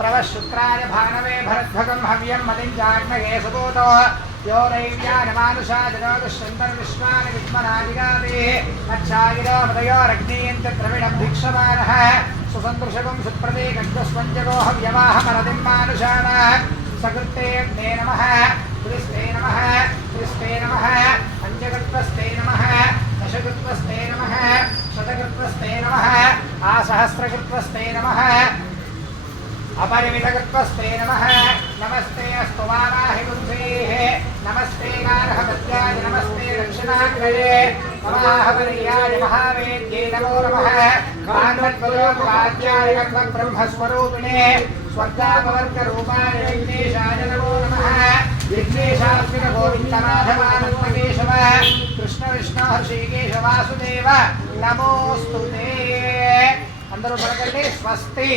प्रवशुक्राय भानवे भरद्भगं हव्यं मदिञ्जाग्नये सुपूतो यो नैव्यानमानुषाजनो दुष्यन्तर्विश्वान् विद्मनादिगादेः अच्छागिरो मदयोरग्नीयञ्च द्रविणं भिक्षमाणः सुसन्दृशकं सुप्रतीकग्धस्वञ्जगो हव्यवाहमरदिं मानुषाणः सकृत्ते नमः कृस्ते नमः कृस्ते नमः पञ्चकृत्वस्ते नमः दशकृत्वस्ते नमः शतकृत्वस्ते नमः आसहस्रकृत्वस्ते नमः अपरिमितकृत्वस्ते नमः नमस्ते अस्तु वाराहि पुंसेः नमस्ते गार्हपत्याय नमस्ते दक्षिणाग्रये नमाहवर्याय महावेद्ये नमो नमः कान्वद्वयोपाध्याय ब्रह्मस्वरूपिणे स्वर्गापवर्गरूपाय विघ्नेशाय नमो नमः विघ्नेशात्मिक गोविन्दमाधवानन्दकेशव कृष्णविष्णु हर्षिकेश वासुदेव नमोऽस्तु ते अंदर पलकंడి स्वस्ति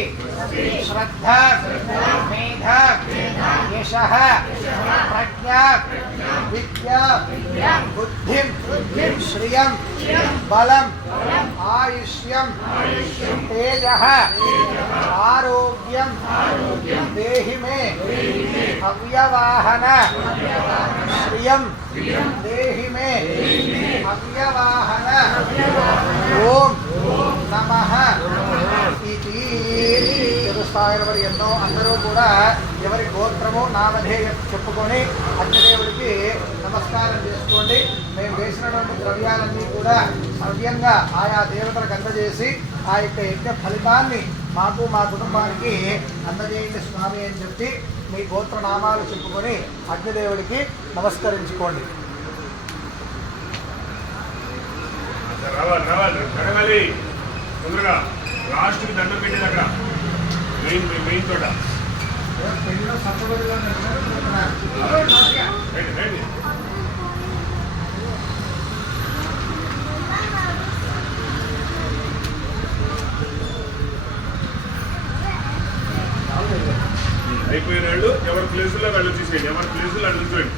श्रद्ध मेध यशः प्रज्ञा विद्या बुद्धिं श्रियं बलं आयुष्यं तेजः आरोग्यं देहि मे अव्यवाहन श्रियं देहि मे अव्यवाहन ओम नमः इति తెలుస్తాయని ఎన్నో అందరూ కూడా ఎవరి గోత్రము నామధేయం చెప్పుకొని అగ్నిదేవుడికి నమస్కారం చేసుకోండి. మేము వేసినటువంటి ద్రవ్యాలన్నీ కూడా సవ్యంగా ఆయా దేవతలకు అందజేసి ఆ యొక్క యజ్ఞ ఫలితాన్ని మాకు మా కుటుంబానికి అందజేయండి స్వామి అని చెప్పి మీ గోత్ర నామాలు చెప్పుకొని అగ్నిదేవుడికి నమస్కరించుకోండి. తొందరగా లాస్ట్కి దండం పెట్టేది అక్కడ మెయిన్ తోట అయిపోయిన వాళ్ళు ఎవరి ప్లేసుల్లో వాళ్ళు వచ్చేసేయండి, ఎవరి ప్లేసుల్లో వాళ్ళు ఉంచండి.